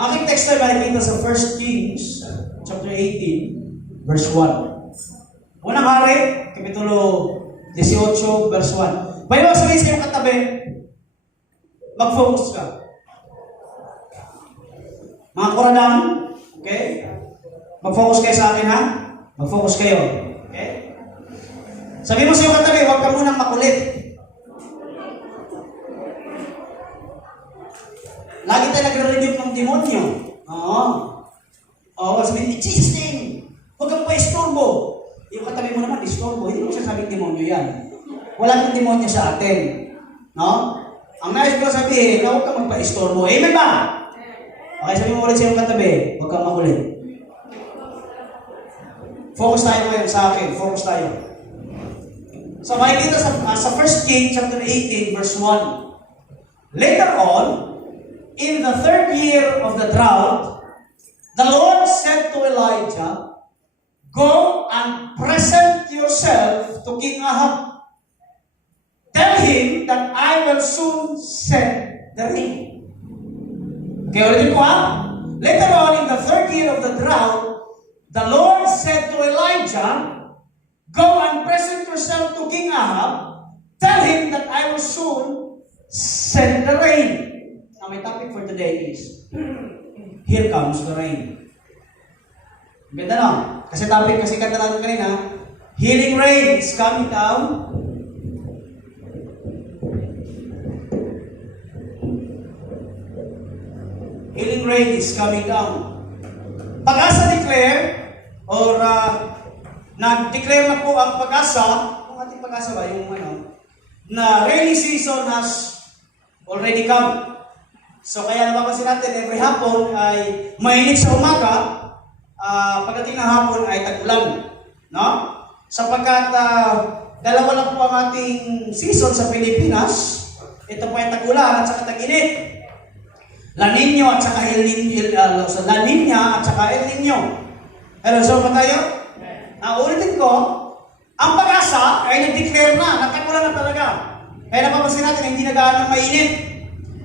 Ang aking text ay makikita sa 1 Kings, chapter 18, verse 1. Unang hari, kapitulo 18, verse 1. Pwede mo sabihin sa iyong katabi, mag-focus ka. Mga kuradang, okay? Mag-focus kayo sa akin, ha? Mag-focus kayo, okay? Sabihin mo sa iyong katabi, huwag ka munang makulit. Lagi tayo nagre-rebuke ng demonyo. Oo, sabihin, in Jesus' name, huwag kang pa-istorbo. Yung katabi mo naman, istorbo. Hindi mo sasabing demonyo yan. Wala kang demonyo sa atin. No? Ang nais ko sabihin, huwag kang magpa-istorbo. Amen ba? Okay, sabihin mo ulit sa iyong katabi, huwag kang makulit. Focus tayo ngayon sa akin. Focus tayo. So, makikita sa 1 Kings chapter 18, verse 1. Later on, in the 3rd year of the drought, the Lord said to Elijah, "Go and present yourself to King Ahab. Tell him that I will soon send the rain." Okay, ulitin ko ha. Later on, in the 3rd year of the drought, the Lord said to Elijah, "Go and present yourself to King Ahab. Tell him that I will soon send the rain." Now, my topic for today is, here comes the rain. Ganda na. Kasi topic, kasi kanta natin kanina, healing rain is coming down. Healing rain is coming down. Pag-asa declare, or nag-declare na po ang pag-asa, ang ating pag-asa ba, yung na rainy season has already come. So kaya napapansin natin, every hapon ay mainit sa umaga, pagdating ng hapon ay tag-ulan. No? Sapagkat dalawa lang po ang ating season sa Pilipinas. Ito po ay tag-ulan at saka tag-init. La Niña at saka El Niño. La Niña at saka El Niño. Hello, so ba tayo? Ulitin ko, ang pag-asa ay nag-declare na, tag-ulan na talaga. Kaya napapansin natin, hindi na gaano mainit.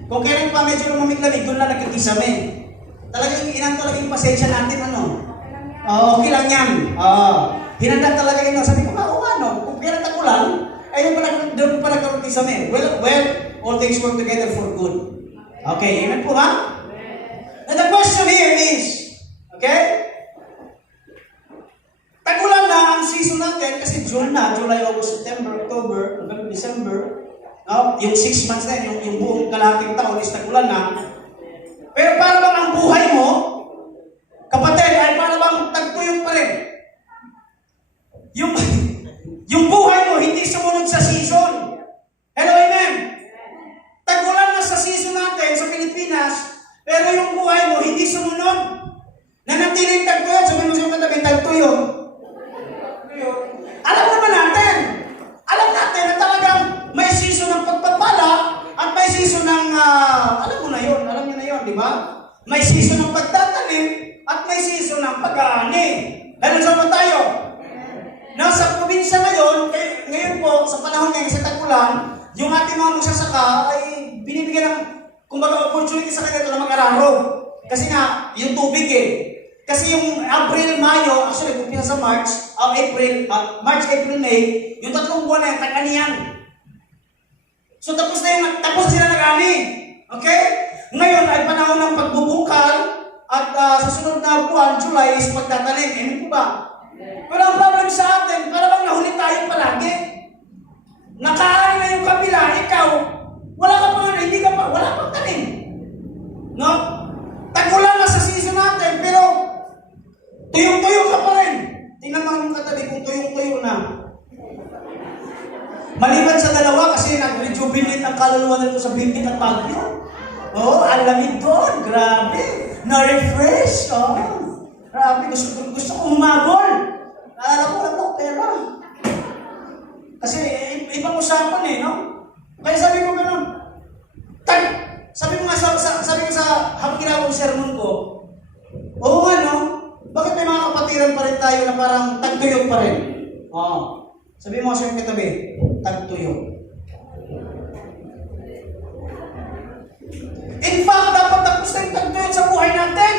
Kung kailan pa medyo lumamig-lamig, doon na nagkikisame. Talagang inan talaga yung pasensya natin, okay lang yan. Hinanda talaga yun. Sabi ko, kung kailan tagulan, ay doon pa nagkikisame. Well, all things work together for good. Okay, amen po ba? Now the question here is, okay? Tagulan na ang season natin kasi June na, July, August, September, October, November, December. No? Yung 6 months na yung buong kalahating taon is tagulan na. Pero para bang ang buhay mo, kapatid, ay para bang tagtuyong pa rin. Yung buhay mo hindi sumunod sa season. Hello, amen? Tagulan na sa season natin sa Pilipinas, pero yung buhay mo hindi sumunod. Nanatiling tagtuyong, sabihin mo sa katabi, tagtuyong. Alam natin na talagang may season ng pagpapala at may season ng, alam niyo na yun, di ba? May season ng pagtatanim at may season ng pag-aani. Dahil saan tayo? Nasa probinsya ngayon po, sa panahon ngayon sa tag-ulan, yung ating mga magsasaka ay binibigyan ng, kumbaga, opportunity sa kanila na mag-araro. Kasi nga, yung tubig Kasi yung April, Mayo, actually, kung sa March, April, May, yung 3 buwan na yan, tag-anihan. So tapos sila nag-ani. Okay? Ngayon ay panahon ng pagbubukal at sa sunod na buwan, July, is pagtatanim. Amen po ba? Pero ang problem sa atin, para bang nahuli tayo palagi. Nakaani na yung kabila, ikaw, wala pang tanim. No? Tagulan na sa season natin, pero tuyong-tuyo ka pa rin. Tingnan mo yung katabi kung tuyong-tuyo na. Maliban sa dalawa kasi nag-rejuvenate ang kaluluwa nito sa bingit at Baguio. Ang lamig doon. Grabe. Na-refresh. Grabe. Gusto ko humabol. Naalala ko lang ng pera. Kasi ibang usapan no? Kaya sabi ko gano'n. Sabi ko sa habang ginawang sermon ko, bakit may mga kapatiran pa rin tayo na parang tagtuyog pa rin? Sabi mo sa yung katabi, tagtuyog. In fact, dapat tapos na yung tagtuyot sa buhay natin.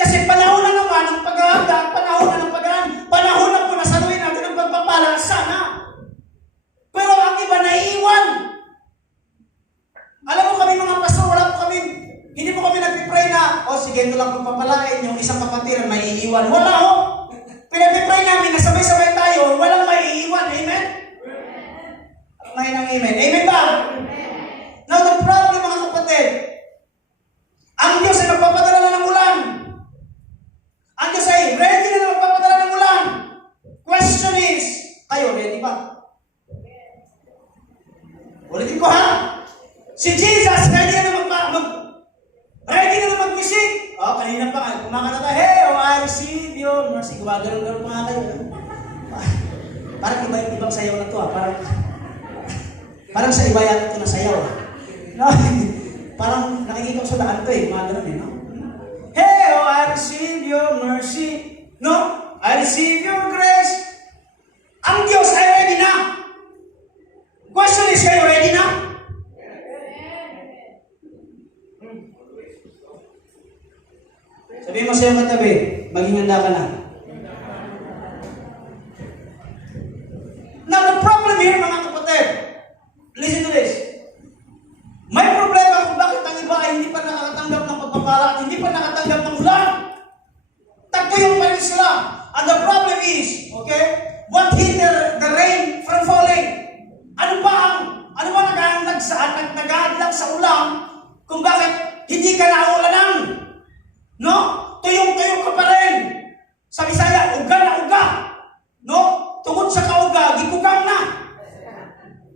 Kasi panahon na naman ng paghahanda, panahon na ng paghaan, panahon na po na saluhin natin ang pagpapala, sana. Pero ang iba naiiwan. Alam mo kami mga pastor, hindi po kami nagpipray na, sige, ito lang pagpapalain, yung isang kapatiran may iiwan. Wala ho. Pinagpipray namin na sabay-sabay tayo, walang may iiwan. Amen? May nang amen. Amen ba? Now the problem mga kapatid, ang Diyos ay magpapadala na ng ulan. Ang Diyos ay ready na magpapadala ng ulan. Question is, kayo ready ba? Ulitin ko ha? Si Jesus ready na mag-visit. Kanina pa, kumakanta tayo, hey, I receive you. Mercy, gumagano'n pa nga kayo. Parang ibang sayaw na to Parang sa iba yata ito na sayaw. No? Parang nakikita ko sa daan to mga ganun no? Hey, I receive your mercy. No? I receive your grace. Ang Diyos ay ready na. Question is, kayo ready na? Sabihin mo sa iyong katabi, maging handa ka na. Now, the problem here, mga kapatid, listen to this. May problema kung bakit ang iba ay hindi pa nakatanggap ng pagpapala at hindi pa nakatanggap ng ulan. Tagtuyong pa rin sila. And the problem is, okay, what hinder the rain from falling? Ano ba nag-aanlag sa ulan kung bakit hindi ka naulanan? No? Tuyong-tuyong ka pa rin. Sa Bisaya, uga na uga. No? Tungod sa kauga, gikugang na.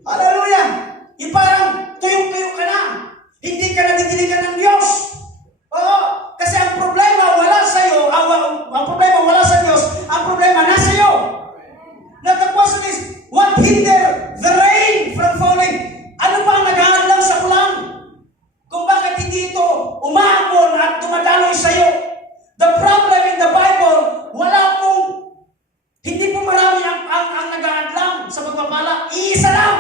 Hallelujah! Yung parang tuyong-tuyong ka na. Hindi ka nadidiligan ng Diyos. Oo, kasi ang problema wala sa iyo. Ang problema wala sa Diyos. Ang problema nasa iyo. Now the question is, what hinder the rain from falling? Ano ba ang nag-aanlang sa ulan? Kung bakit hindi ito umaamon at dumadaloy sa iyo? The problem in the Bible, hindi po marami ang nag-aadlang sa pagpapala. Iisa lang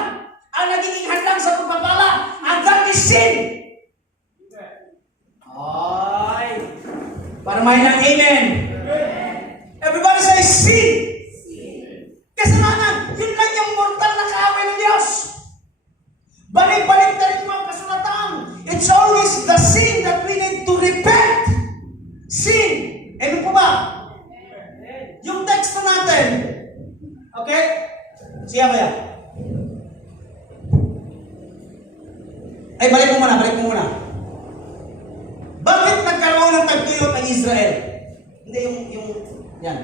ang nagiging hadlang sa pagpapala. And that is sin. Ay, para may ng amen. Everybody say sin. Kasalanan, yun lang yung mortal na kaaway ng Diyos. Balik-balik na rin mga kasulatan. It's always the sin that we need to repent. Sin. Amen po ba? Yung text natin. Okay? Siya kaya? Ay, balik mo muna. Bakit nagkaroon ng tagtuyot ng Israel? Hindi, yan.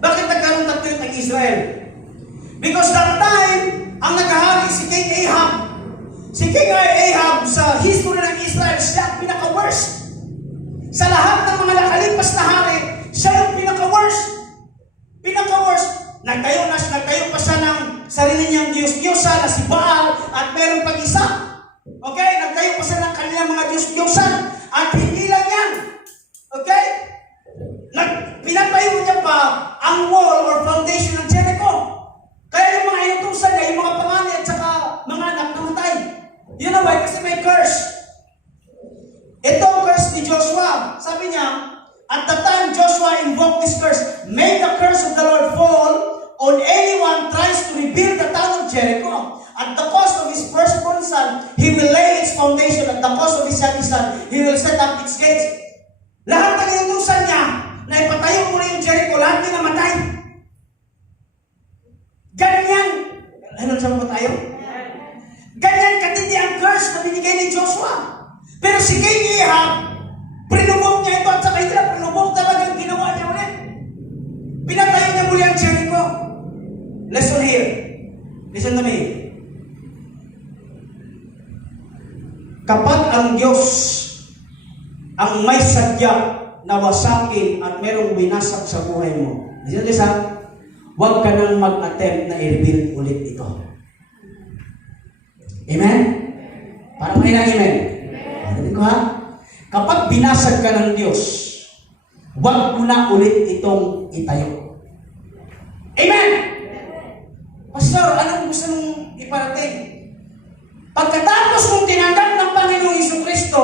Bakit nagkaroon ng tagtuyot ng Israel? Because that time, ang naghahari si King Ahab. Si King Ahab sa history ng Israel, siya ang pinaka-worst. Sa lahat ng mga nakalipas na hari, siya ang pinaka-worst. Nagtayo pa siya ng sarili niyang Diyos-Diyosan na si Baal at meron pang isa. Okay? Nagtayo pa siya ng kanilang mga Diyos-Diyosan at hindi lang yan. Okay? Pinatayo niya pa ang wall or foundation ng Jericho. Kaya yung mga inutusan niya, yung mga panganay at saka mga anak namatay. Yun na ba? Kasi may curse. Ito ang curse ni Joshua. Sabi niya, at the time Joshua invoked this curse, may the curse of the Lord fall on anyone tries to rebuild the town of Jericho. At the cost of his firstborn son, he will lay its foundation. At the cost of his second son, he will set up its gates. Lahat ng inutusan niya na ipatayo mo na yung Jericho, lahat din namatay. Ganyan. Ano siya pa tayo? Ganyan katindi ang curse na binigay ni Joshua. Pero si King Ahab, prinubok niya ito at saka hindi na prinubok, talagang ginawa niya ulit. Pinatayo niya muli ang Jericho. Lesson here. Listen to me. Kapag ang Diyos ang may sadya na wasakin at merong winasak sa buhay mo, listen to this, huwag ka nang mag-attempt na i-rebuild ulit ito. Amen? Parang may na amen. Amen ko kapag binasag ka ng Diyos, huwag mo na ulit itong itayo. Amen? Pastor, anong gusto mong iparating? Pagkatapos mong tinanggap ng Panginoong Hesus Kristo,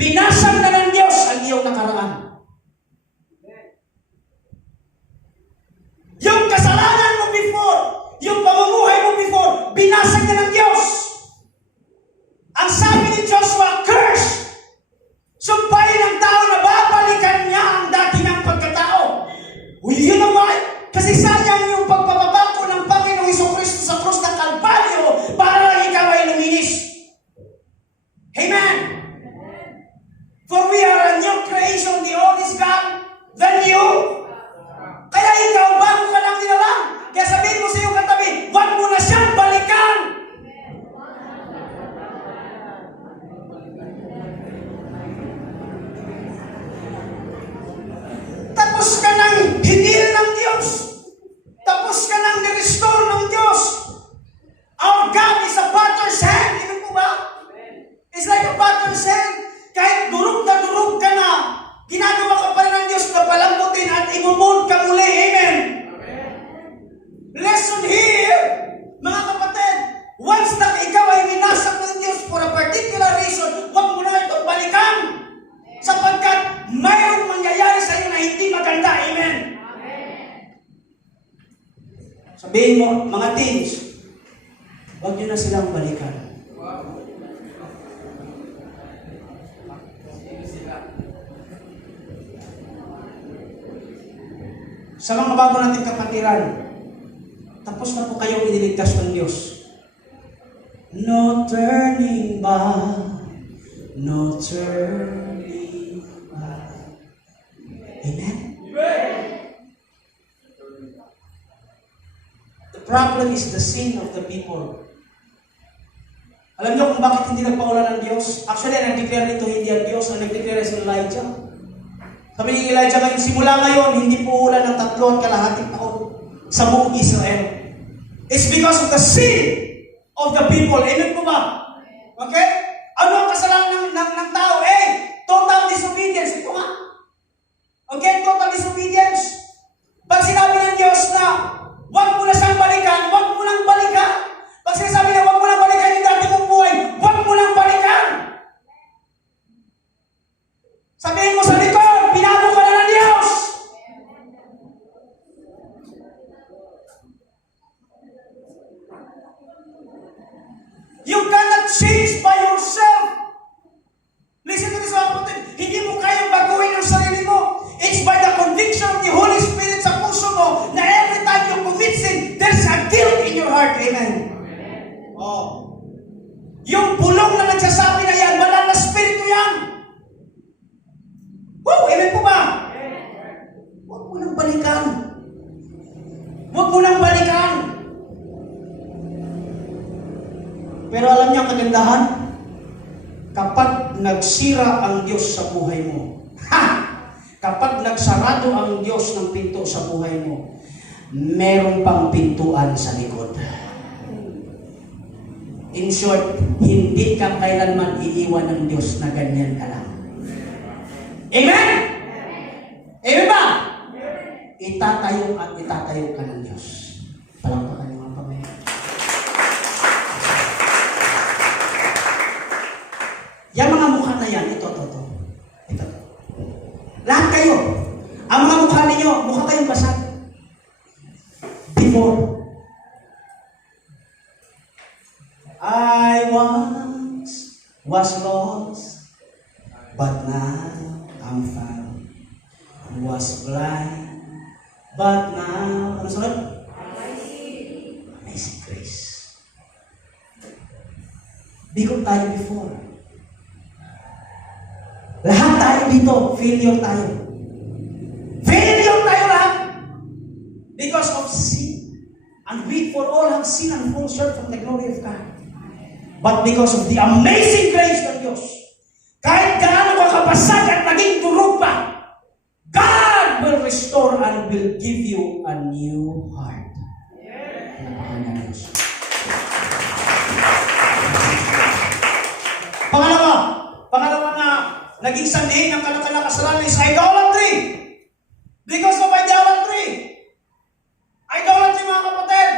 binasag na ng Diyos ang iyong nakaraan. Yung kasalanan mo before, yung pamumuhay mo before, binasag na ng Diyos. Ang sabi ni Joshua, curse! Sumpahin ng tao na babalikan niya ang dati niyang pagkatao. You know why? Kasi sayang yung pagpapabako ng Panginoong Hesukristo sa krus ng Kalbaryo para lang ikaw ay luminis. Amen! For we are a new creation, the old is gone, the new. Kaya ikaw, bago ka lang nilalang. Kaya sabihin mo sa iyong katabi, huwag mo na siyang balikan. Tapos ka nang hinil ng Diyos. Tapos ka nang nirestore ng Diyos. Our God is a potter's hand. Ibig po ba? It's like a potter's hand. Kahit durug ka na, ginagawa ka pa rin ng Diyos na palambutin at imumold ka muli. Amen? Lesson here, mga kapatid, once na ikaw ay minasak ng Diyos for a particular reason, huwag mo na itong balikan. Sapagkat mayroong mangyayari sa iyo na hindi maganda. Amen? Sabihin mo, mga teens, huwag nyo na silang balikan. Sa mga bago nating kapatiran, tapos na po kayong iniligtas ng Diyos. No turning back, no turning back. Amen? The problem is the sin of the people. Alam niyo kung bakit hindi nagpaulan ng Diyos? Actually, nag-declare nito hindi ang Diyos, ang nag-declare si Elijah. Sabi ni Elijah ngayon, simula ngayon, hindi po ulan ng 3 kalahating taon sa buong Israel. It's because of the sin of the people. Amen po ba? Okay? Ano ang kasalanan ng tao? Total disobedience. Ito nga. Okay? Total disobedience. Pag sinabi ng Diyos na, huwag mo na siyang balikan, huwag mo nang balikan. Pag sinasabi na, huwag mo nang balikan yung dati mong buhay, huwag mo nang balikan. Sabihin mo sa likod, binago ka na ng Diyos. You cannot change by yourself. Listen to this, mga kapatid. Hindi mo kayang baguhin ang sarili mo. It's by the conviction of the Holy Spirit sa puso mo na every time you commit sin, there's a guilt in your heart. Amen. Oh. Yung bulong na nagsasabi na yan, banal na spirito yan. Woo! Amen po ba? Huwag mo nang balikan. Huwag mo nang balikan. Pero alam niyo ang kagandahan? Kapag nagsira ang Diyos sa buhay mo, kapag nagsarado ang Diyos ng pinto sa buhay mo, meron pang pintuan sa likod. In short, hindi ka kailanman iiwan ng Diyos na ganyan ka lang. Amen? Amen ba? Itatayo at itatayo ka ng Diyos. Palakpakan niyo ang kamay. Yung mga mukha na yan, ito. Lahat kayo, ang mga mukha ninyo, mukha kayong basag. Before, I once was lost, but now I'm found. Was blind, but now, ano sunod? Amazing grace. Bigo tayo before. Lahat tayo dito, failure tayo. Failure tayo lahat. Because of sin. And we for all have sinned and fall short from the glory of God. But because of the amazing grace ng Diyos, kahit gaano ka kapasag at naging durog pa, God will restore and will give you a new heart. Napakanya Diyos. Pangalawa na naging sandihin ng kanilang kasalanan is idolatry. Because of idolatry. Idolatry, mga kapatid.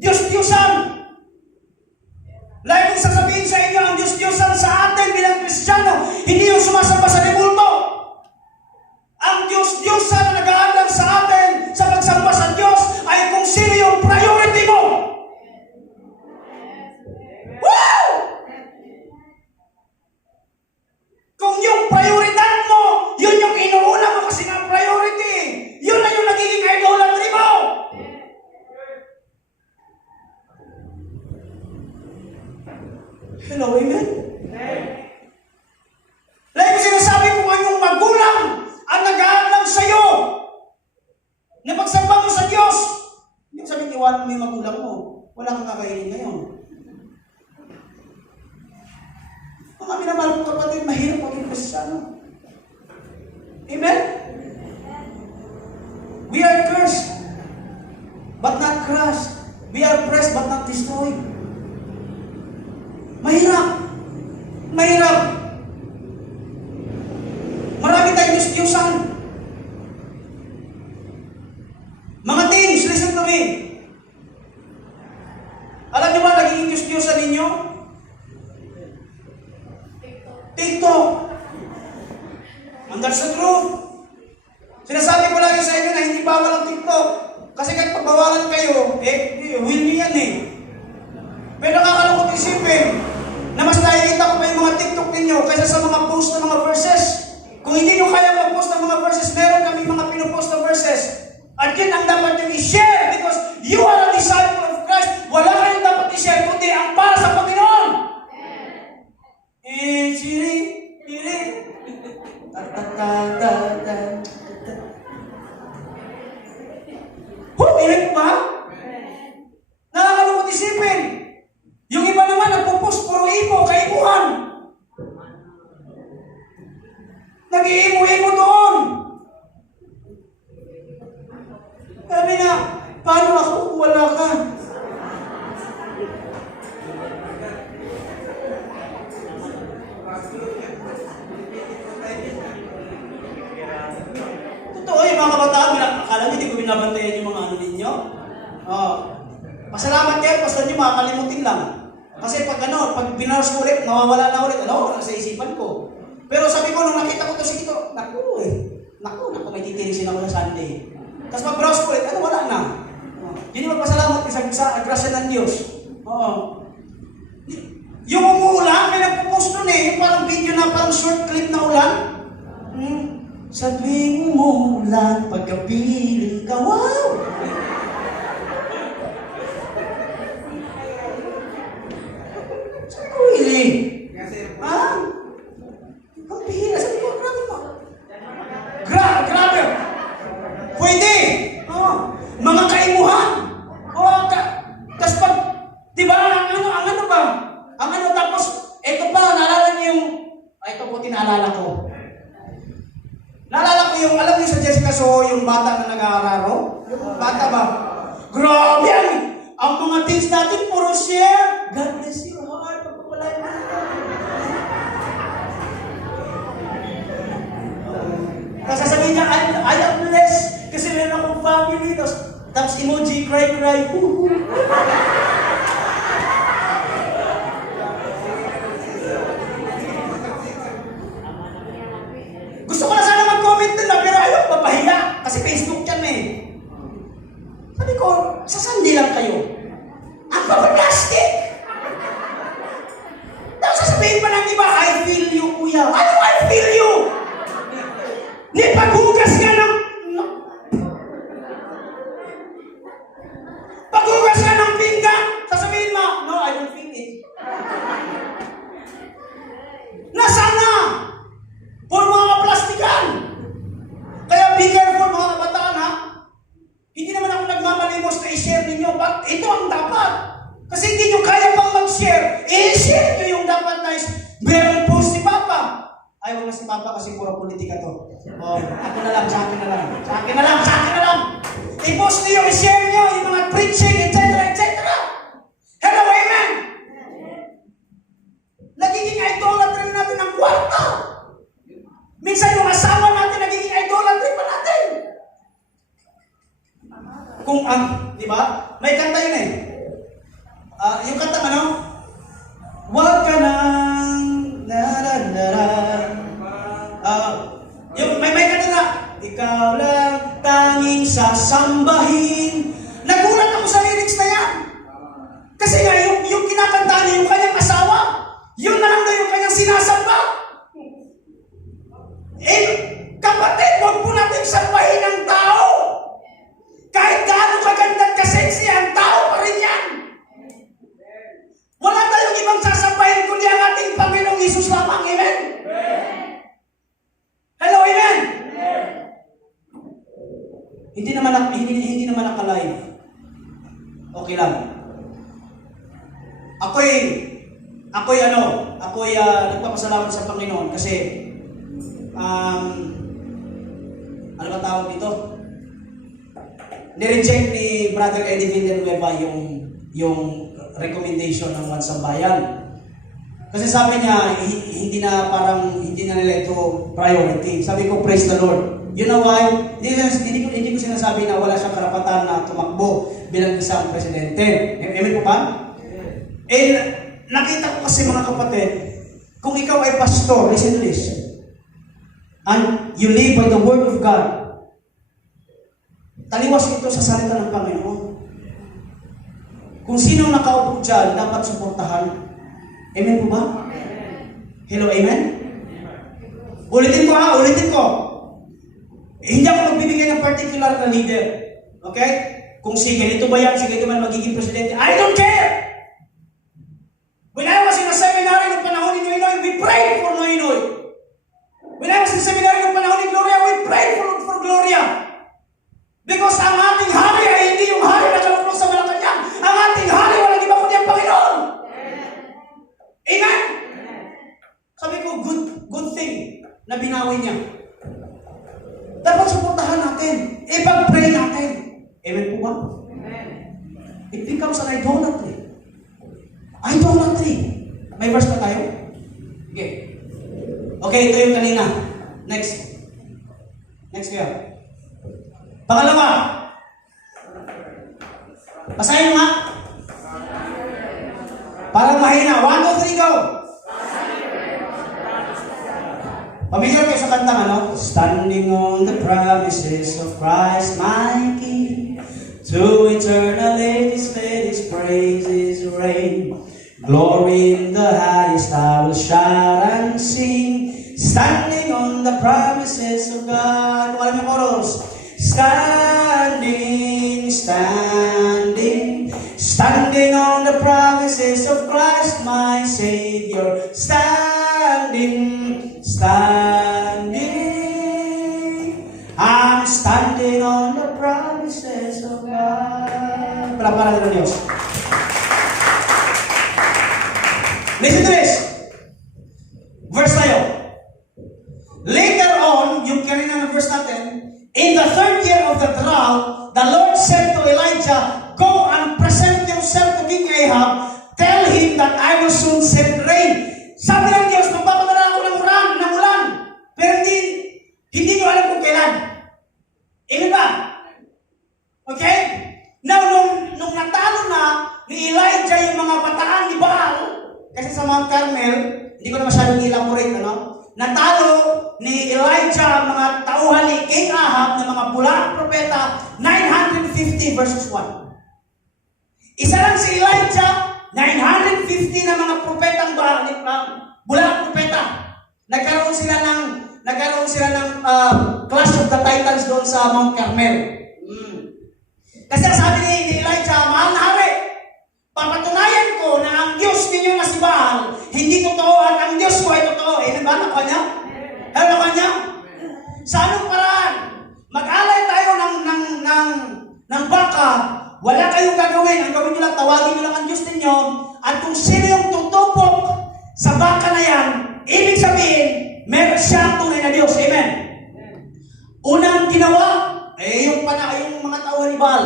Diyos-Diyosan. Like kung sasabihin sa inyo, ang Diyos-Diyosan sa atin bilang Kristiyano, hindi yung sumasamba sa Hello, amen? Like sinasabi ko nga yung magulang ang nag-aalam sa'yo na pagsamba mo sa Diyos. Hindi mo sabihin, iwanan mo yung magulang mo. Wala kang kakainin ngayon. Mga minamahal ko kapatid, mahirap maging Kristiyano. Amen? We are cursed, but not crushed. We are pressed, but not destroyed. Mahirap. Mahirap. Marami tayong Diyos-Diyosan. Mga teens, listen to me. Alam niyo ba, naging Diyos-Diyosan ninyo? TikTok. And that's the truth. Sinasabi ko lagi sa inyo na hindi bawal ang TikTok. Kasi kahit pagbawalan kayo, will niyo yan eh. Pero nakakalungkot isipin na mas nakikita ko pa yung mga TikTok ninyo kaysa sa mga post ng mga verses. Kung hindi nyo kaya mag-post ng mga verses, meron kami mga pinupost na verses. At yun ang dapat nyo i-share because you are a disciple of Christ. Wala kayong dapat i-share kundi ang para sa Panginoon. Inig ba? Nakakalungkot isipin. Yung iba naman, nagpo-post, puro imo, kaibuhan. Nag-iimo-imo doon. Sabi nga, paano ako kung wala ka? Totoo yung mga kabataan, akala nyo, hindi ko binabantayan yung mga ano ninyo. Pasalamat kayo, basta nyo makakalimutin lang. Kasi pag binars ko ulit, nawawala na ulit, nasa isipan ko. Pero sabi ko, nung nakita ko to si Kito, naku, may titirisin ako sa Sunday. Tapos pag-browse ko ulit, wala na. Hindi magpasalamat sa grasya ng Diyos. Yung umuulan, may nagpo-post nun yung parang video na parang short clip na ulan. Sa tuwing umuulan, pagkapiling ka, wow! Really? Ang pihira. Sabi ko, grabe mo. Grabe. Pwede. Mga kaimuhan. Tapos pag, di ba, ang ano ba? Tapos, ito pa, naalala niyo yung, ito po, tinaalala ko. Naalala ko yung, alam niyo sa Jessica Soho, yung bata na nag-aararo? Yung bata ba? Grabe yan. Ang mga teens natin, puro share. God bless you. Tapos sasabihin niya, I am blessed kasi meron akong family. Tapos emoji, cry. Gusto ko na sana mag-comment din na, pero ayaw mapahiya. Kasi Facebook yan Sabi ko, sa Sunday lang kayo. Ang pag-plastic! Tapos sasabihin pa ng iba, I feel you, kuya. Ano I feel you? Ni paghugas ka ng... Paghugas ka ng pinggan, sasabihin mo, no, I don't feel it. Nasaan na? Puro mga plastikan. Kaya be careful mga kabataan ha. Hindi naman ako nagmamalimos na i-share ninyo, but ito ang dapat. Kasi hindi nyo kaya pang mag-share, i-share nyo yung dapat na meron post si Papa. Ay, wala si Papa kasi puro politika to. Ako na lang, sa akin na lang. I-post niyo, i-share niyo yung mga preaching, etc. Hello, amen! Nagiging idolatry natin ng kwarta. Minsan yung asawa natin, nagiging idolatry pa natin. Kung di ba? May kanta yun yung kanta Huwag ka nang yung may kanta na, ikaw lang tanging sasambahin. Nagulat ako sa lyrics na yan. Kasi nga, yung kinakanta niya, yung kanyang asawa, yun na lang daw yung kanyang sinasamba. Kapatid, huwag po natin sambahin ang tao. Kahit gaano kaganda at kasensi, ang tao pa rin yan. Hindi naman naka-live. Okay lang. Ako'y nagpapasalamat sa Panginoon kasi ano ba tawag dito? Nireject ni Brother Eddie Villanueva yung recommendation ng Mansambayan. Kasi sabi niya, hindi na nila ito priority. Sabi ko, praise the Lord. You know why? Hindi ko sinasabi na wala siyang karapatan na tumakbo bilang isang presidente. Amen po ba? Nakita ko kasi mga kapatid, kung ikaw ay pastor, listen to this, and you live by the word of God, taliwas ito sa salita ng Panginoon. Kung sino nakaupo dyan, dapat suportahan. Amen po ba? Hello, amen? Ulitin ko. Hindi ako magbibigay ng particular na leader. Okay? Kung sige, ito ba yan, sige, ito man magiging presidente. I don't care! When I was in a seminary ng panahon ni Noynoy, we prayed for Noynoy. When I was in seminary ng panahon ni Gloria, we prayed for Gloria. Because ang ating hari ay hindi yung hari na kaluklok sa Malacanang. Ang ating hari, walang iba kundi ang Panginoon. Amen? Sabi ko, good thing na binawi niya. Dapat suportahan natin. Ipag-pray natin. Amen po ba? It becomes an idolatry. Idolatry. May verse pa tayo? Okay, ito yung kanina. Next kaya. Pangalawa. Basahin mo nga. Parang mahina. 1, 2, 3, go! Pamilya kayo sa kantang ano? Standing on the promises of Christ my King, to eternal ages let His praises reign. Glory in the highest I will shout and sing, standing on the promises of God. Kung alam yung chorus. Standing on the promises of Christ my Savior. Standing. I'm standing on the promises of God. Palakpakan ng Diyos. Listen to this. Verse tayo. Later on, yung kanina ng verse natin, in the 3rd year of the drought, the Lord said to Elijah, go and present yourself to King Ahab. Tell him that I will soon send rain. Sabi ng Diyos, magpapadala ako ng ulan, pero hindi nyo alam kung kailan. Amen ba? Okay? Now, nung natalo na ni Elijah yung mga bataan ni Baal, kasi sa Mount Carmel, hindi ko na masyadong elaborate, natalo ni Elijah ang mga tauhan ni King Ahab ng mga bulang propeta, 950 verses 1. Isa lang si Elijah, 950 na mga propetang bulang propeta. Nagkaroon sila ng Clash of the Titans doon sa Mount Carmel. Kasi sabi ni Elijah, mahal na hari, papatunayan ko na ang Diyos ninyo na si Baal, hindi totoo at ang Diyos ko ay totoo. Eh, ba? Nakuha niya? Nakuha niya? Sa anong paraan? Mag-alay tayo ng baka, wala kayong gagawin. Ang gawin nyo lang, tawagin nyo lang ang Diyos ninyo. At kung sino yung tutupok sa baka na yan, ibig sabihin, meron siyang tunay na Diyos. Amen? Unang ginawa, yung mga tauhan ni Baal.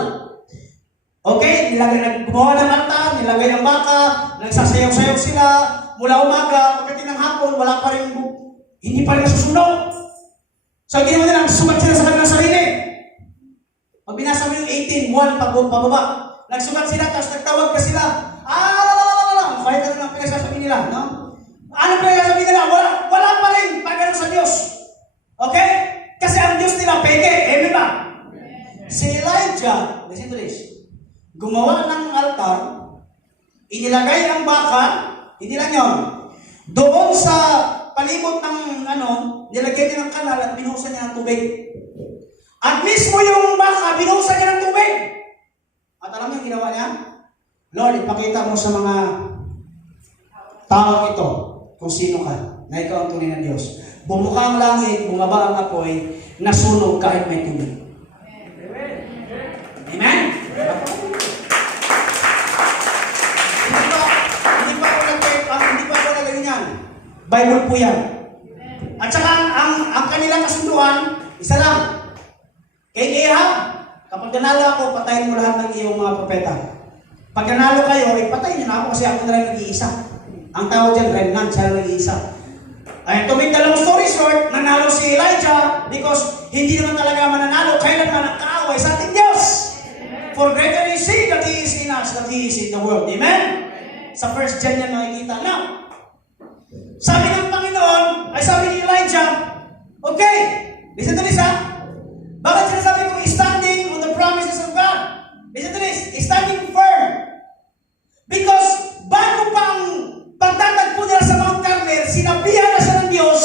Okay? Gumawa ng altar, nilagay ang baka, nagsasayaw-sayaw sila, mula umaga, pagdating ng hapon, wala pa rin, hindi pa rin nasusunog. So, ginawa nila, sugat sila sa kanilang sarili. Pag binasa mo yung 18, buwan, pababa, nagsugat sila, tapos nagtawag ka sila, kahit ano lang pinagsasabi nila, no? Ano pinagsasabi nila? Wala pa rin pagano sa Diyos. Okay? Kasi ang Diyos nila, peke. Amen ba? Si Elijah, listen to this, gumawa ng altar, inilagay ang baka, hindi lang yun, doon sa palibot ng nilagay niya ng kanal at binuhusan niya ng tubig. At mismo yung baka, binuhusan niya ng tubig. At alam niyo yung ginawa niya? Lord, ipakita mo sa mga tao ito kung sino ka, na ikaw ang tunay na Diyos. Bumuka ang langit, bumaba ang apoy, nasunog kahit may tubig. Bible po yan. At saka ang kanilang kasunduan, isa lang. Kay Ahab, kapag nanalo ako, patayin mo lahat ng iyong mga propeta. Pag nanalo kayo, patayin niyo na ako kasi ako na lang nag-iisa. Ang tawag dyan, remnant, siya lang nag-iisa. Ay, to make the long story short, nanalo si Elijah because hindi naman talaga mananalo kailanman ang kaaway sa ating Diyos. For greater is He that He is in us, that He is in the world. Amen? Sa 1 John yan makikita. Now, sabi ng Panginoon, ay sabi ni Elijah, okay, listen to this ha. Bakit sinasabi kong standing on the promises of God? Listen to this, standing firm. Because bago pa ang pagtatagpo nila sa Mount Carmel, sinabihan na siya ng Diyos,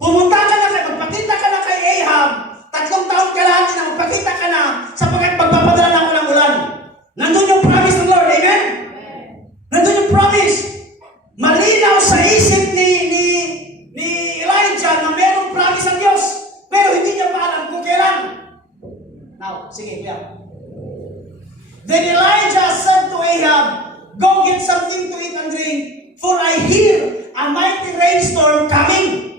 pumunta ka na, magpakita ka na kay Ahab, 3 taon ka lang na magpakita ka na, sapagkat magpapadala na ako ng ulan. Nandun yung promise ng Lord, amen? Nandun yung promise. Malinaw sa isip ni Elijah na mayroong promise ng Diyos, pero hindi niya pa alam kung kailan. Now, sige, kuya. Then Elijah said to Ahab, go get something to eat and drink, for I hear a mighty rainstorm coming.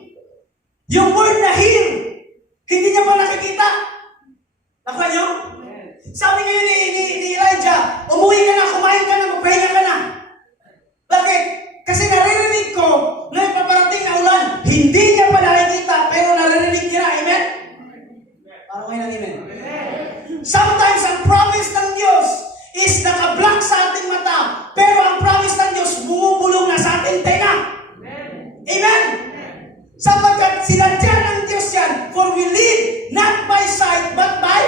Yung word na hear, hindi niya pa nakikita. Nakuha niyo? Sabi ngayon ni Elijah, umuwi ka na, kumain ka na, magpahinga ka na. Bakit? Kasi naririnig ko na ipaparating na ulan. Hindi niya pa nakikita, pero naririnig niya. Amen? Parang ngayon ang amen. Sometimes ang promise ng Diyos is naka-block sa ating mata, pero ang promise ng Diyos bumubulong na sa ating tenga. Amen? Sapagkat sinadya ng Diyos yan, for we live not by sight, but by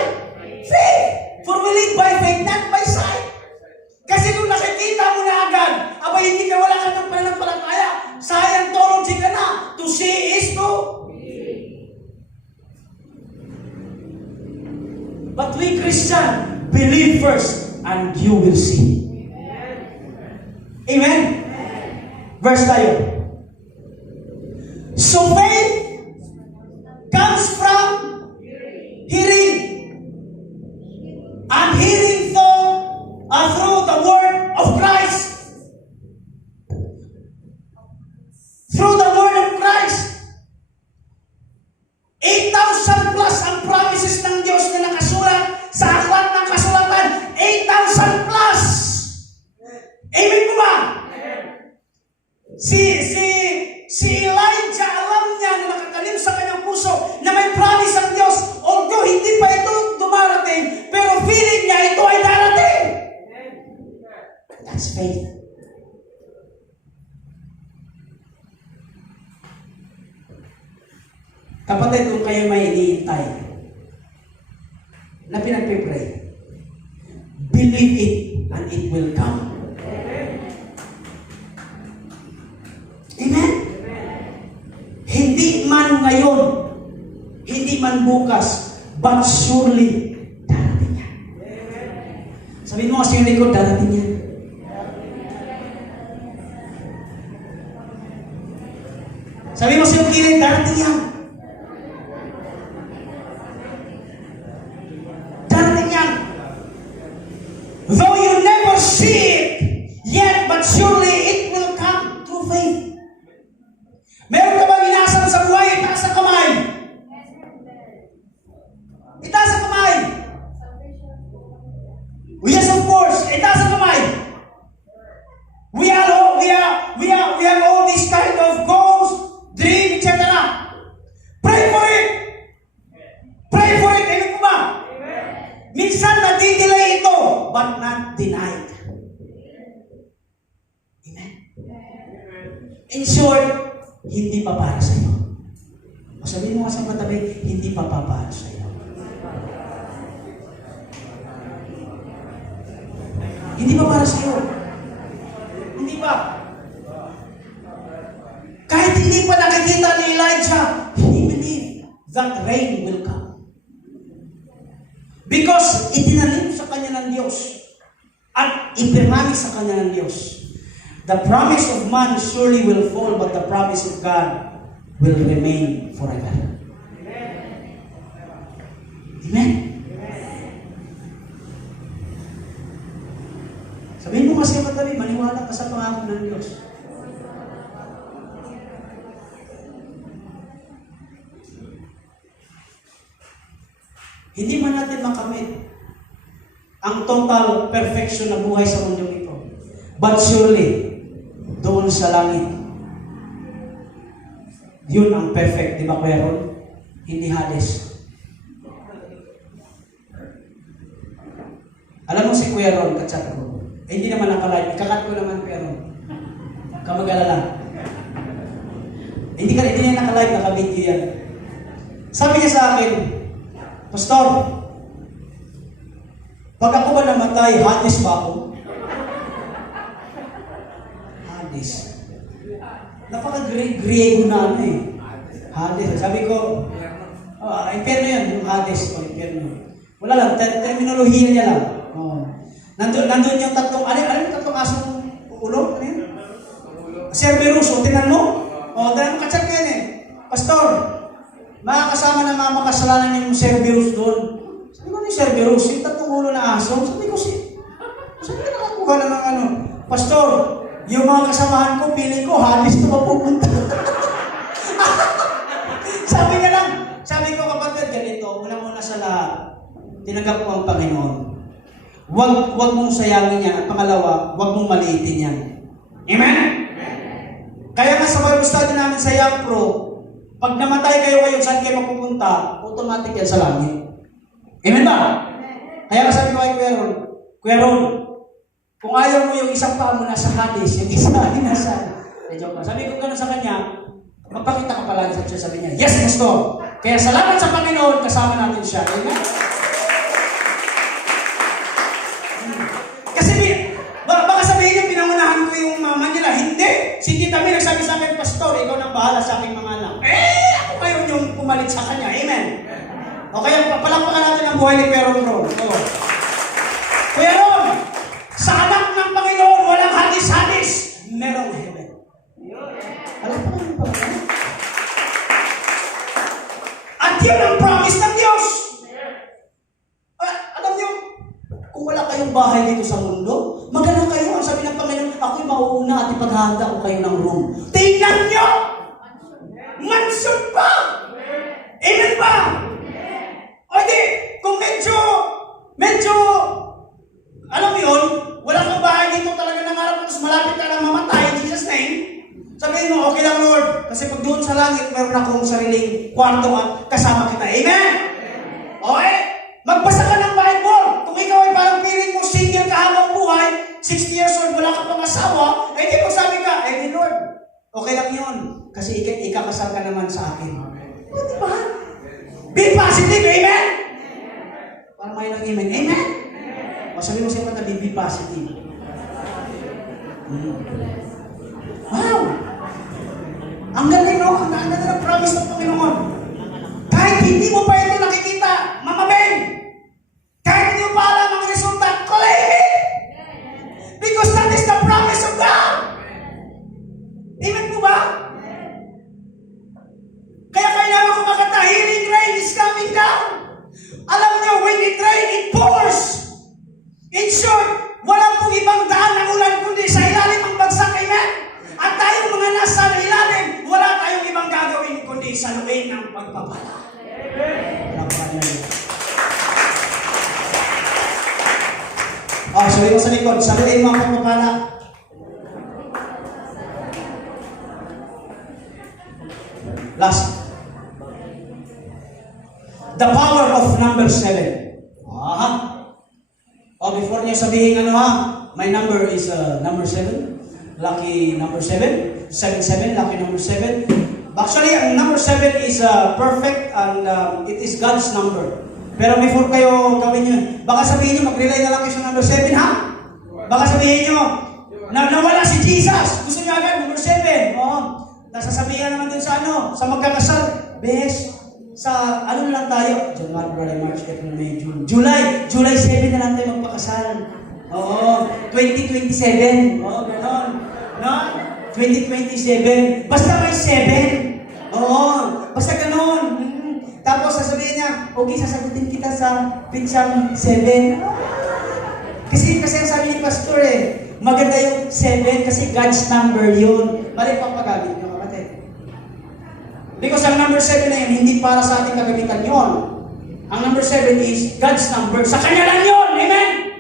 faith. For we live by faith, not by sight. Kasi kung nakikita mo na agad, abay hindi ka wala ka ng pananampalataya, Scientology ka na. To see is to but we Christian, believe first and you will see. Amen? Verse tayo. So faith comes from hearing. And hearing through the word of Christ. Through the word of Christ. 8,000 plus ang promises ng Diyos na nakasulat sa aklat ng kasulatan. 8,000 plus! Amen po ba? Si Elijah, alam niya na nakatanim sa kanyang puso na may promise ang Diyos. Although hindi pa ito dumarating, pero feeling niya ito ay darating. That's faith. Kapatid, kung kayo may iniintay na pinagpipray, believe it and it will come. Amen? Hindi man ngayon, hindi man bukas, but surely darating yan. Sabihin mo kasi yung likod, darating yan. Sabihin mo sa yung kilid, darating yan. Darating yan. Though you never see it yet, but surely it will come through faith. Meron ka bang inasam sa buhay? Itaas ang kamay. Itaas ang kamay. Yes, of course. Itaas ang kamay. We have all these kind of goals, dream, etc. Pray for it. Pray for it. Amen po ba? Minsan nadidelay ito, but not denied. Amen. In short, hindi pa para sa iyo. O sabihin mo nga sa katabi, hindi pa para sa iyo. Hindi pa para sa iyo. Hindi pa. Kahit hindi pa nakikita ni Elijah, he believed that rain will come. Because itinanim sa kanya ng Diyos at ipinami sa kanya ng Diyos. The promise of man surely will fall, but the promise of God will remain forever. Amen. Sabihin mo kasi kapatid, maniwala ka sa pangako ng Diyos. hindi man natin makamit ang total perfection na buhay sa mundo ito. But surely, doon sa langit, yun ang perfect, di ba, Kuya Ron? Hindi Hades. Alam mo si Kuya Ron, kachat ko. Hindi naman nakalive. Ikakat ko naman, Kuya Ron. Kamag-alala. Hindi niya nakalive, naka-video yan. Sabi niya sa akin, Pastor, pag ako ba namatay, Hades ba ako? Hades. Napaka-Griego na ano eh. Hades. Sabi ko, inferno yan, yung Hades. Inferno. Wala lang, terminolohiya niya lang. Nandun yung tatlong, ano yung tatlong asong ulo? Ano yun? Cerberus, tinan mo? Dahil makachat ko yan eh. Pastor, makakasama na mga makasalanan yung Cerberus doon. Sabi ko, ano yung Cerberus? Yung tatlong ulo na aso? Sabi ko, sabi ko nakakuha naman ano. Pastor, yung mga kasamahan ko, piling ko, Hades na mapupunta. Sabi ko, kapatid, ganito, una-una sa lahat, tinanggap ko ang Panginoon. Huwag mong sayangin yan. At pangalawa, huwag mong maliitin yan. Amen? Kaya nga sa Bible study namin sa Young Pro, pag namatay kayo ngayon, saan kayo mapupunta? Automatic yan sa langit. Amen ba? Kaya nga sabi ko kay Kuya Ron, kung ayaw mo yung isang paa mo nasa Hades, yung isa ay nasa... Sabi ko gano'n sa kanya, magpakita ka pala sa siya. Sabi niya, yes, Pastor. Kaya salamat sa Panginoon, kasama natin siya. Amen? Kasi baka sabihin niya, pinangunahan ko yung mama nila. Hindi. Si Tita May nagsabi sa akin, Pastor, ikaw nang bahala sa aking mga anak. Ako ngayon yung pumalit sa kanya. Amen? O kaya palakpakan natin ang buhay ni Kuya Ron. Kuya Ron, sa anak ng Panginoon, walang Hades. Merong heaven. Alam pa naman pa. At yun ang promise ng Diyos. Alam niyo, kung wala kayong bahay dito sa mundo, maganda kayo. Ang sabi ng Panginoon, ako'y mauuna at ipaghahanda ko kayo ng room. Tingnan niyo! Mansion pa! Amen ba? O di, kung medyo, alam mo yun, wala kang bahay dito talaga nangarap, tapos malapit ka lang mamatay, in Jesus' name, sabihin mo, okay lang Lord, kasi pag doon sa langit, meron akong sariling kwarto at kasama kita. Amen? Okay? Magbasa ka ng Bible. Kung ikaw ay parang feeling mo single ka habang buhay, 60 years old, wala ka pang asawa, eh di magsabi ka, eh di Lord, okay lang yun. Kasi ikakasal ka naman sa akin. O diba? Be positive, amen? Parang may nang amen. Amen? O sabi mo siya katabi, be positive. Wow! Ang galing, no? Ang ganda ng promise ng Panginoon. Kahit hindi mo pa ito nakikita, mamabeng! Kahit hindi mo pa alam ang resulta, claim it! Because that is the promise of God! Amen po ba? Kaya kailangan ko makata, healing rain is coming down. Alam niyo, when it rain, it pours. In short, walang pong ibang daan ng ulan kundi sa ilalim ang bagsak, amen? At tayong mga nasa ilalim, wala tayong ibang gagawin kundi saluin ang pagpapala. Sabi mo sa likod, saluin mo ang pagpapala. Last. The power of number 7. Before niyo sabihin my number is number 7. Lucky number 7. 7-7, lucky number 7. Actually, ang number 7 is perfect and it is God's number. Pero before kayo gawin nyo, baka sabihin nyo, mag-relay na lang kayo sa number 7, ha? Baka sabihin nyo, nawala si Jesus. Gusto nyo agad, number 7. Nasasabihan naman din sa sa magkakasal. Bes, sa na lang tayo? January, March, April, May, June. July 7 na lang tayo magpakasal. 2027. Ganon. No? 2027. Basta may 7. Basta ganon. Tapos sasabihin niya, okay, sasagutin kita sa pinsang 7. Kasi ang sabi ni Pastor maganda yung 7 kasi God's number yun. Mali pang paggamit niyo, kapatid. Because ang number 7 na yun, hindi para sa ating kagamitan yun. Ang number 7 is God's number. Sa Kanya lang yun. Amen?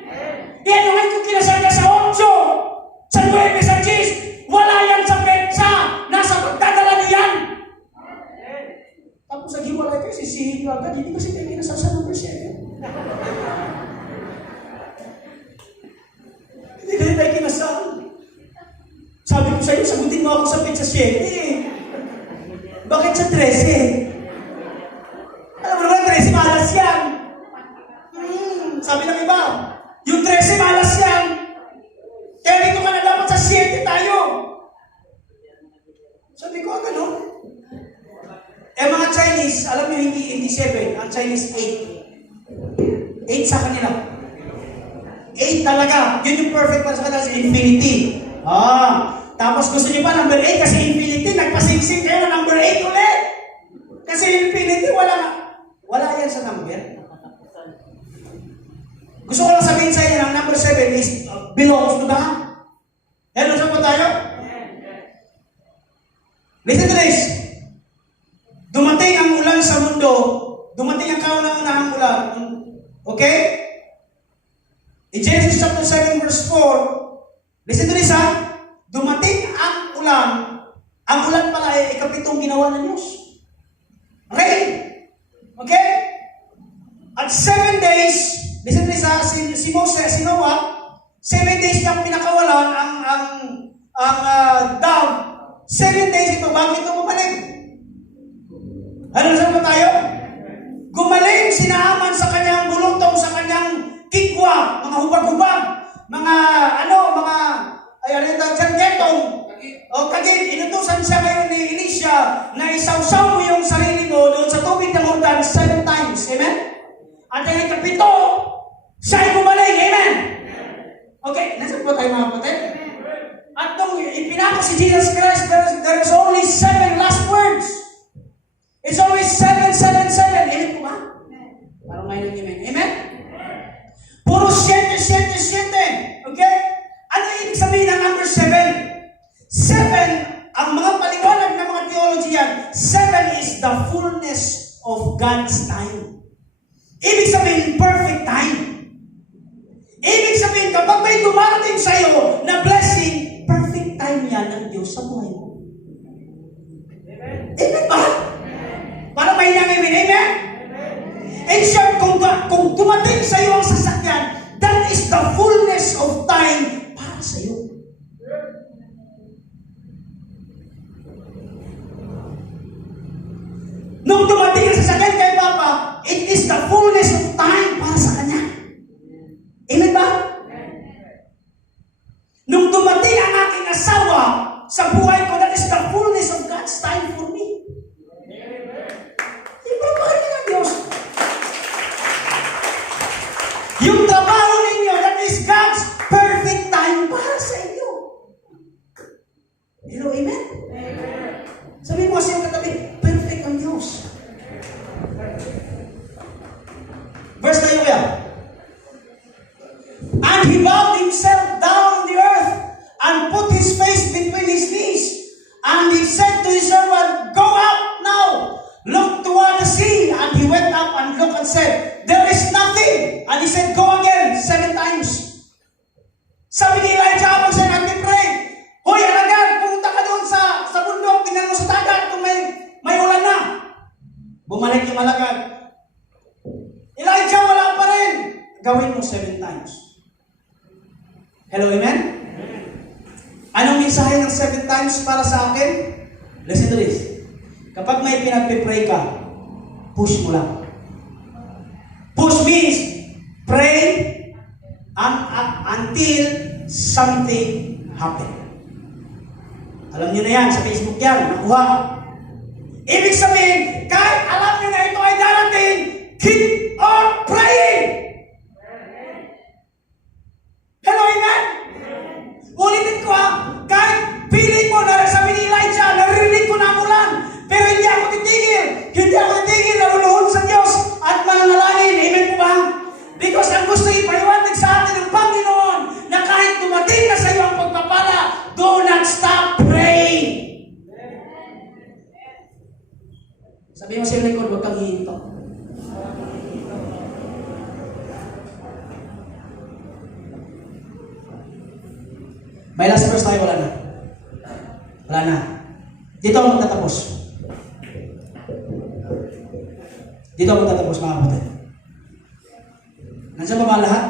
Yan yung ngayon kung kinasal ka sa 8, sa 9, sa 10, wala yan sa petsa. Nasa pagdadala niyan. Tapos naghiwalay kayo, sisihin nyo agad. Hindi kasi kayo kinasal sa number 7. Hindi kayo tayo kinasal. Sabi ko sa iyo, sagutin mo ako sa petsa 7. Bakit sa 13? Alam mo naman, 13 malas yan. Sabi ng iba, yung 13 malas yan. Kaya dito ka na dapat sa 7 tayo. Sabi ko, ano? Eh mga Chinese, alam nyo, hindi 7. Ang Chinese 8. 8 sa kanila. 8 talaga. Yun yung perfect para sa kanila sa infinity. Tapos gusto nyo pa number 8 kasi infinity, nagpasingsing kayo na number 8 ulit. Kasi infinity, wala yan sa number. Gusto ko lang sabihin sa inyo, ang number 7 is belongs to God. Hello, saan po tayo? Listen to this. Dumating ang ulan sa mundo, dumating ang kauna-unahang ulan. Okay? In Genesis chapter 7 verse 4, listen to this ha. Dumating ang ulan pala ay ikapitong ginawa ng Diyos. Rain. Okay? At 7 days, listen to this ha, si Moses, si Noah, 7 days niyang pinakawalan ang dove. 7 days ito, bago ito bumalik. Ano saan ba tayo? Gumaling si Naaman sa kanyang bulutong, sa kanyang kikwa, mga hubag-hubag, mga kagid, inutusan siya ngayon ni Elisha na isawsaw mo yung sarili mo doon sa tubig ng Jordan 7 times. Amen? At ang ikapito, siya ay gumaling. Amen? Okay, nasa po tayo mga kapatid? At nung ipinako si Jesus Christ, there is only 7 last words. It's always 7, 7, 7. Amen po ba? Parang may nag-amen. Amen? Puro 7, 7, 7. Okay? Ano ibig sabihin ng number 7? 7, ang mga paliwanag ng mga theologian, 7 is the fullness of God's time. Ibig sabihin, perfect time. Ibig sabihin, kapag may dumarating sa iyo na blessing, perfect time yan ng Diyos sa buhay mo. Amen ba? Para may nangimin, amen? In short, kung dumating sa iyo ang sasakyan, that is the fullness of time para sa iyo. Nung dumating ang sasakyan kay Papa, it is the fullness of time para sa Kanya. Amen ba? Nung dumating ang aking asawa sa buhay ko, that is the fullness of God's time for me. Ipapahin niya ng Diyos. Yung trabaho ninyo, that is God's perfect time para sa inyo. Hello, amen? Sabi mo sa iyong katabi, perfect ang Diyos. Verse na yun yan. And he bowed himself down on the earth and put his face between his knees. And he said to his servant, go up now, look toward the sea. And he went up and looked and said, there is nothing. And he said, go again 7 times. Sabi ni Elijah, pag siya nag-pray, hoy, alagad, pumunta ka doon sa bundok, tingnan mo sa dagat kung may ulan na. Bumalik yung alagad. Elijah, wala pa rin. Gawin mo 7 times. Hello, amen? Anong mensahe ng 7 times para sa akin? Listen to this. Kapag may pinagpipray ka, push mo lang. Push means pray until something happen. Alam niyo na yan, sa Facebook yan, nakuha. Ibig sabihin, kahit alam niyo na ito ay darating, keep on praying! Hello, amen? Ulitin ko ha, kahit piling mo na sabi ni Elijah, naririnig ko na ang ulan, pero hindi ako titigil. Hindi ako titigil, naluluhod sa Diyos at mananalangin. Amen po ba? Because ang gusto ipaliwanag sa atin ng Panginoon na kahit dumating na sa iyo ang pagpapala, do not stop praying. Sabi mo sa iyo, huwag kang hihinto. May last verse tayo, wala na. Wala na. Dito ako magtatapos. Dito ako magtatapos, mga kapatid. Nandiyan ba ba lahat?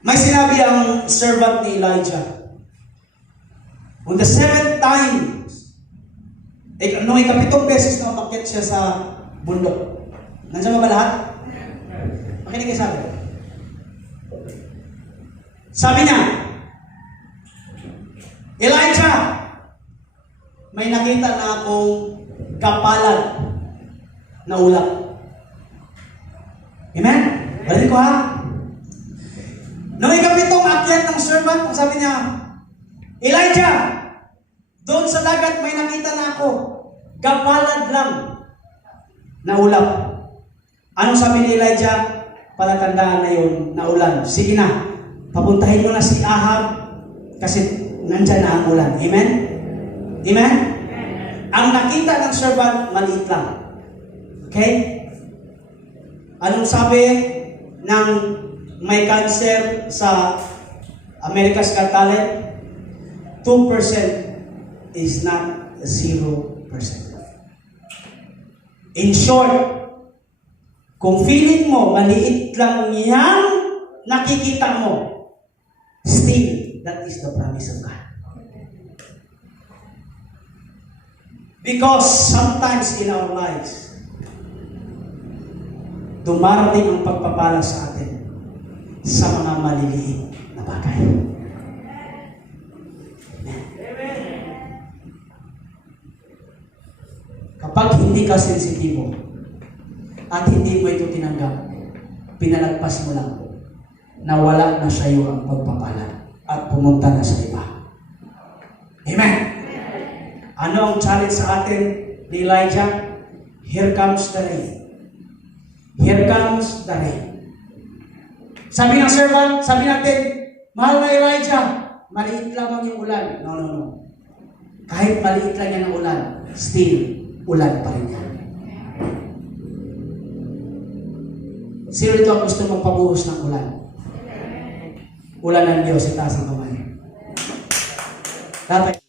May sinabi ang servant ni Elijah. On the 7th time, nung ikapitong beses na umakyat siya sa bundok. Nandiyan ba lahat? Makinig kayo sabi. Sabi niya, Elijah, may nakita na akong kapalan na ulap. Amen? Balik ko ha? Nung ikapitong akyat ng servant, ang sabi niya, Elijah, doon sa dagat may nakita na ako, kapalad lang na ulap. Anong sabi ni Elijah? Palatandaan na yun na ulan. Sige na, papuntahin mo na si Ahab kasi nandyan na ang ulan. Amen? Amen? Ang nakita ng servant, maliit lang. Okay? Anong sabi ng may cancer sa America's Got Talent? 2% is not 0%. In short, kung feeling mo maliit lang yang nakikita mo, still, that is the promise of God. Because sometimes in our lives, dumarating ang pagpapala sa atin sa mga maliliit na bagay. Kapag hindi ka sensitibo at hindi mo ito tinanggap, pinalagpas mo lang, nawala na sa iyo ang pagpapala at pumunta na sa iba. Amen? Ano ang challenge sa atin ni Elijah? Here comes the rain. Here comes the rain. Sabi ng servant, sabi natin, mahal na Elijah, maliit lamang yung ulan. No. Kahit maliit lang yan ang ulan, still, ulan pa rin yan. Sino dito ang gusto mong pabuhos ng ulan? Ulan ng Diyos, itaas ang kamay. Dapat